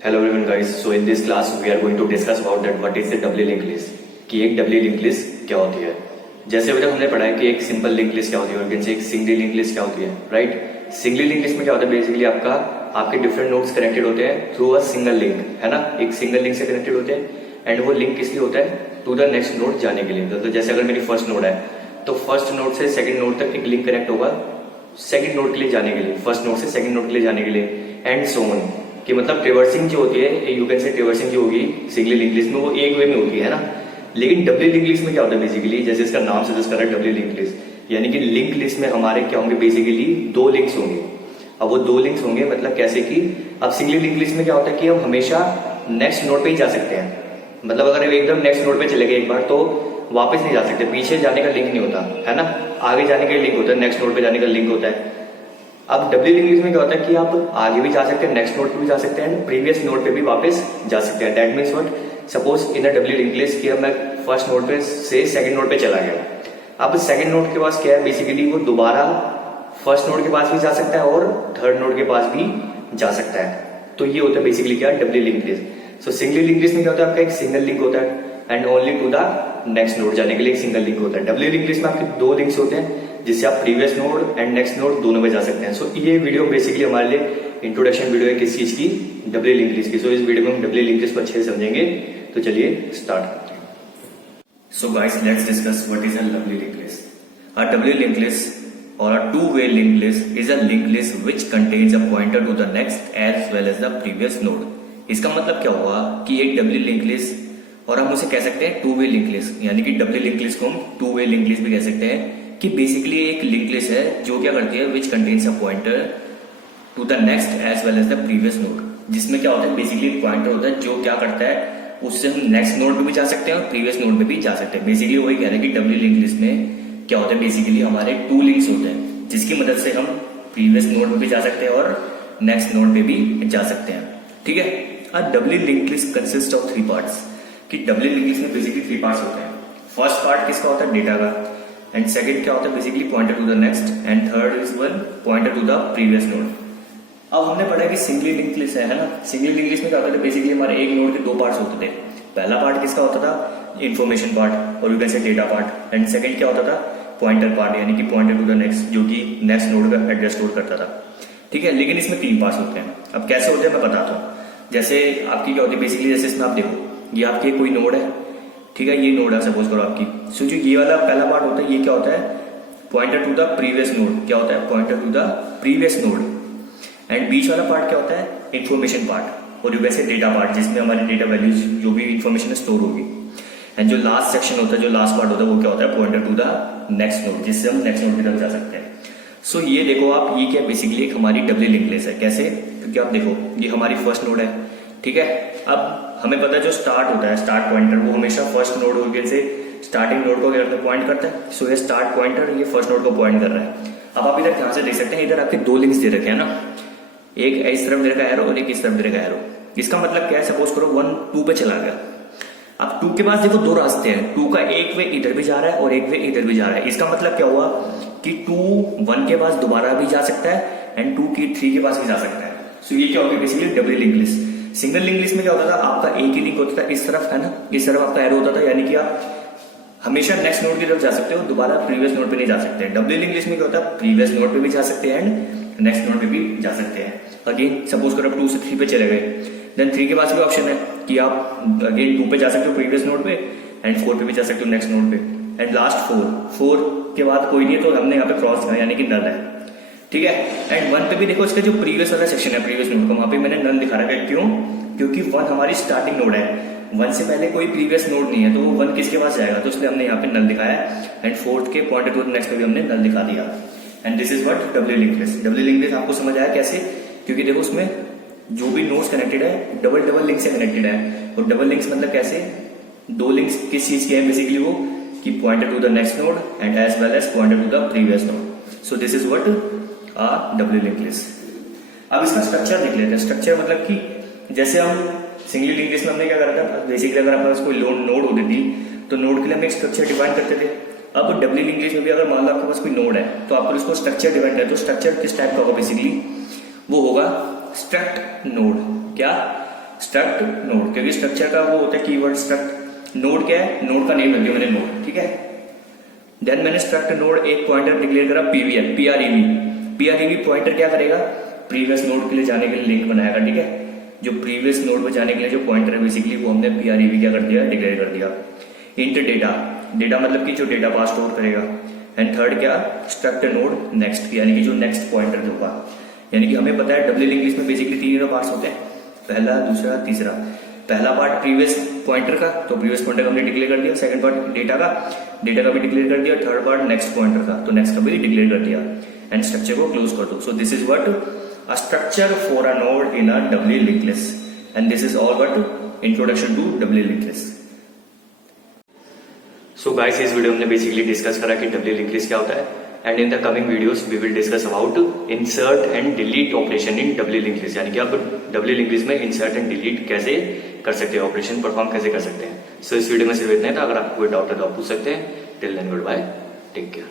Hello everyone guys. So in this class we are going to discuss about that what is the double link list कि एक double link list क्या होती है। जैसे अभी तक हमने पढ़ा है कि एक सिंपल लिंक लिस्ट क्या होती है और एक सिंगल लिंक लिस्ट क्या होती है, राइट। सिंगल लिंक लिस्ट में क्या होता है, बेसिकली आपके डिफरेंट नोड्स कनेक्टेड होते हैं थ्रू अ सिंगल लिंक, है ना। एक सिंगल लिंक से कनेक्टेड होते हैं एंड वो लिंक किस लिए होता है, टू द नेक्स्ट नोड जाने के लिए। तो जैसे अगर मेरी फर्स्ट नोड है तो फर्स्ट नोड से सेकंड नोड तक एक लिंक कनेक्ट होगा सेकंड नोड के लिए जाने के लिए, फर्स्ट नोड से सेकंड नोड के लिए जाने के लिए एंड सो ऑन। कि मतलब ट्रेवर्सिंग जो होती है, यू कैन से ट्रेवर्सिंग जो होगी सिंगल लिंक लिस्ट में वो एक वे में होती है ना। लेकिन डबल लिंक लिस्ट में क्या होता है, बेसिकली जैसे इसका नाम सजेस्ट कर रहा है डबल लिंक लिस्ट, यानी कि लिंक लिस्ट में हमारे क्या होंगे, बेसिकली दो लिंक्स होंगे। अब वो दो लिंक्स होंगे मतलब कैसे कि अब सिंगल लिंक लिस्ट में क्या होता है कि हम हमेशा नेक्स्ट नोड पे ही जा सकते हैं। मतलब अगर एकदम नेक्स्ट नोड पे चले गए एक बार तो वापस नहीं जा सकते, पीछे जाने का लिंक नहीं होता है ना, आगे जाने का लिंक होता है, नेक्स्ट नोड पे जाने का लिंक होता है। अब डबल लिंक लिस्ट में क्या होता है कि आप आगे भी जा सकते हैं, नेक्स्ट नोड पे भी जा सकते हैं, प्रीवियस नोड पे भी वापस जा सकते हैं। That means what, suppose in a double link list कि मैं फर्स्ट नोड पे से सेकंड नोड पे चला गया। अब सेकंड नोड के पास क्या है, बेसिकली वो दोबारा फर्स्ट नोड के पास भी जा सकता है और थर्ड नोड के पास भी जा सकता है। तो ये होता है बेसिकली क्या, डबल लिंक लिस्ट। सो सिंगल लिंक लिस्ट में क्या होता है, आपका एक सिंगल लिंक होता है and only to the next node जाने के लिए एक सिंगल लिंक होता है। डबल लिंक लिस्ट में आपके दो लिंक्स होते हैं जिससे आप previous node and next node दोनों में जा सकते हैं। सो ये वीडियो बेसिकली हमारे लिए इंट्रोडक्शन वीडियो है किस चीज की, डबल लिंक लिस्ट की। सो इस वीडियो में हम डबल लिंक लिस्ट को अच्छे से समझेंगे। तो चलिए स्टार्ट करते हैं। So guys let's discuss what is a double link list. A double link list or a two-way linked list is a linked list which contains a pointer to the next as well as the previous node। इसका मतलब क्या हुआ कि एक double link list, और हम उसे कह सकते हैं टू वे लिंक लिस्ट, यानी कि डबल लिंक लिस्ट को हम टू वे लिंक लिस्ट भी कह सकते हैं। कि बेसिकली एक लिंक लिस्ट है जो क्या करती है, which contains a pointer to the next as well as the previous node. जिसमें क्या होता है, बेसिकली एक पॉइंटर होता है जो क्या करता है, उससे हम नेक्स्ट नोड पे भी जा सकते हैं और प्रीवियस नोड पे भी जा सकते हैं। बेसिकली वही कह रहे हैं कि डबल लिंक लिस्ट में क्या होता है, बेसिकली हमारे टू लिंक्स होते हैं जिसकी मदद से हम प्रीवियस नोड पे भी जा सकते हैं और नेक्स्ट नोड पे भी जा सकते हैं। ठीक है। अ double link list consist of three parts. कि डबल लिंक लिस्ट में बेसिकली थ्री पार्ट्स होते हैं। फर्स्ट पार्ट किसका होता है, डेटा का, एंड सेकंड क्या होता है, basically pointer to the next, and third is one pointer to the previous node. अब हमने पढ़ा कि सिंगल लिंक लिस्ट है ना। सिंगल लिंक लिस्ट में क्या होता है, बेसिकली हमारे एक नोड के दो पार्ट्स होते थे। पहला पार्ट किसका होता था, इन्फॉर्मेशन पार्ट और you can say data part, and second क्या होता था, पॉइंटर पार्ट, यानी कि पॉइंटर टू द नेक्स्ट, जो कि नेक्स्ट नोड का एड्रेस स्टोर करता था। ठीक है। लेकिन इसमें तीन पार्ट्स होते हैं। अब कैसे होते हैं मैं बताता हूँ। जैसे आपकी क्या होती है, बेसिकली जैसे इसमें आप देखो ये आपकी कोई नोड है, ठीक है, ये नोड है सपोज करो आपकी। सो जो ये वाला पहला पार्ट होता है ये क्या होता है, pointer to the previous node. क्या होता है, pointer to the previous node. And बीच वाला पार्ट क्या होता है, इन्फॉर्मेशन पार्ट और you can say data part, जिसमें हमारी डेटा वैल्यूज जो भी इन्फॉर्मेशन स्टोर होगी। एंड जो लास्ट सेक्शन होता है, जो लास्ट पार्ट होता है वो क्या होता है, pointer to the next node, जिससे हम नेक्स्ट नोड की तरफ जा सकते हैं। सो ये देखो आप, ये क्या बेसिकली एक हमारी डबल लिंक लिस्ट है। कैसे, क्योंकि आप देखो ये हमारी फर्स्ट नोड है, ठीक है। अब हमें पता है जो स्टार्ट होता है, स्टार्ट पॉइंटर, वो हमेशा फर्स्ट नोड होगी से स्टार्टिंग नोड को क्या करता है, पॉइंट करता है। सो ये स्टार्ट पॉइंटर ये फर्स्ट नोड को पॉइंट कर रहा है। अब आप इधर ध्यान से देख सकते हैं, इधर आपके दो लिंक्स दे रखे हैं ना, एक इस तरफ दे रखा एरो और एक इस तरफ दे रखा एरो। इसका मतलब क्या है, सपोज करो 1 2 पे चला गया। अब 2 के पास देखो दो रास्ते हैं, 2 का एक वे इधर भी जा रहा है और एक वे इधर भी जा रहा है। इसका मतलब क्या हुआ कि 2 1 के पास दोबारा भी जा सकता है एंड 2 की 3 के पास भी जा सकता है। सो ये क्या होगी, basically double link list. Single link list में क्या होता था, आपका एक ही लिंक होता था इस तरफ, है ना, इस तरफ आपका एरो होता था, यानी कि आप हमेशा नेक्स्ट नोड की तरफ जा सकते हो, दोबारा प्रीवियस नोड पे नहीं जा सकते। डबल लिंक लिस्ट में क्या होता है, प्रीवियस नोड पे भी जा सकते हैं एंड नेक्स्ट नोड पे भी जा सकते हैं। अगेन सपोज करो आप 2 से 3 पे चले गए, देन 3 के पास भी ऑप्शन है कि आप अगेन 2 पे जा सकते हो प्रीवियस नोड पे एंड 4 पे भी जा सकते हो नेक्स्ट नोड पे, एंड लास्ट 4 के बाद कोई नहीं है तो हमने यहाँ पे क्रॉस किया, यानी कि नल है। ठीक है। एंड 1 पे भी देखो इसका जो प्रीवियस वाला सेक्शन है, प्रीवियस नोड का, वहां पे मैंने नल दिखा रखा है। क्यों, क्योंकि 1 हमारी स्टार्टिंग नोड है, 1 से पहले कोई प्रीवियस नोड नहीं है, तो वो 1 किसके पास जाएगा, तो इसलिए हमने यहाँ पे नल दिखाया है। एंड 4th के पॉइंटर टू नेक्स्ट पे भी हमने नल दिखा दिया। And this is what double link list. Double link list आपको समझ आया कैसे, क्योंकि देखो उसमें जो भी नोड्स कनेक्टेड है डबल लिंक से कनेक्टेड है। और डबल लिंक्स मतलब कैसे, दो लिंक्स किस चीज के हैं, बेसिकली वो कि pointer to the next node and as well as pointer to the previous node. So this is what a double link list. अब इसका स्ट्रक्चर देख लेते हैं। स्ट्रक्चर मतलब कि जैसे हम सिंगल लिंक लिस्ट में हमने क्या करा था, बेसिकली अगर आपके पास कोई नोड होती थी तो नोड के लिए हम एक स्ट्रक्चर डिफाइन करते थे। अब डबल लिंक लिस्ट में भी अगर मान लो आपके पास कोई नोड है तो आपको उसको स्ट्रक्चर डिफाइन है, तो स्ट्रक्चर किस टाइप का होगा, बेसिकली वो होगा स्ट्रक्ट नोड। क्या, स्ट्रक्ट नोड, क्योंकि स्ट्रक्चर का वो होता है कीवर्ड स्ट्रक्ट। नोड क्या है, नोड का नेम रख दिया मैंने नोड, ठीक है। देन मैंने स्ट्रक्ट नोड एक पॉइंटर डिक्लेयर करा पीवीएल, पीआरईवी। पीआरईवी पॉइंटर क्या करेगा, प्रीवियस नोड के लिए जाने के लिए लिंक बनाएगा, ठीक है। जो प्रीवियस नोड पे जाने के लिए जो पॉइंटर है बेसिकली वो हमने पीआरईवी क्या कर दिया, डिक्लेयर कर दिया। इंट डेटा, डेटा मतलब कि जो डेटा पास स्टोर करेगा। एंड थर्ड क्या, स्ट्रक्ट नोड नेक्स्ट, यानी कि जो नेक्स्ट पॉइंटर होगा। यानी कि हमें पता है डब्ल्यू लिंक लिस्ट में बेसिकली 3 पार्ट्स होते हैं, पहला, दूसरा, तीसरा। पहला पार्ट प्रीवियस पॉइंटर का, तो प्रीवियस पॉइंटर का हमने डिक्लेयर कर दिया। सेकंड पार्ट डेटा का भी डिक्लेयर कर दिया। थर्ड पार्ट नेक्स्ट पॉइंटर का, तो नेक्स्ट का भी डिक्लेयर कर दिया। एंड स्ट्रक्चर को क्लोज कर दो। So this is what a structure for a node in a doubly link list, and this is all what introduction to doubly link list. So guys, इस video में basically discuss करा कि doubly link list क्या होता है। And in the coming videos we will discuss about insert and delete operation in doubly link list, यानी कि आप डब्ल्यू लिंक लिस्ट में इंसर्ट एंड डिलीट कैसे कर सकते हैं, ऑपरेशन परफॉर्म कैसे कर सकते हैं। सो इस वीडियो में सिर्फ इतना है था। अगर आपको कोई डाउट है तो आप पूछ सकते हैं। Till then good bye, take care.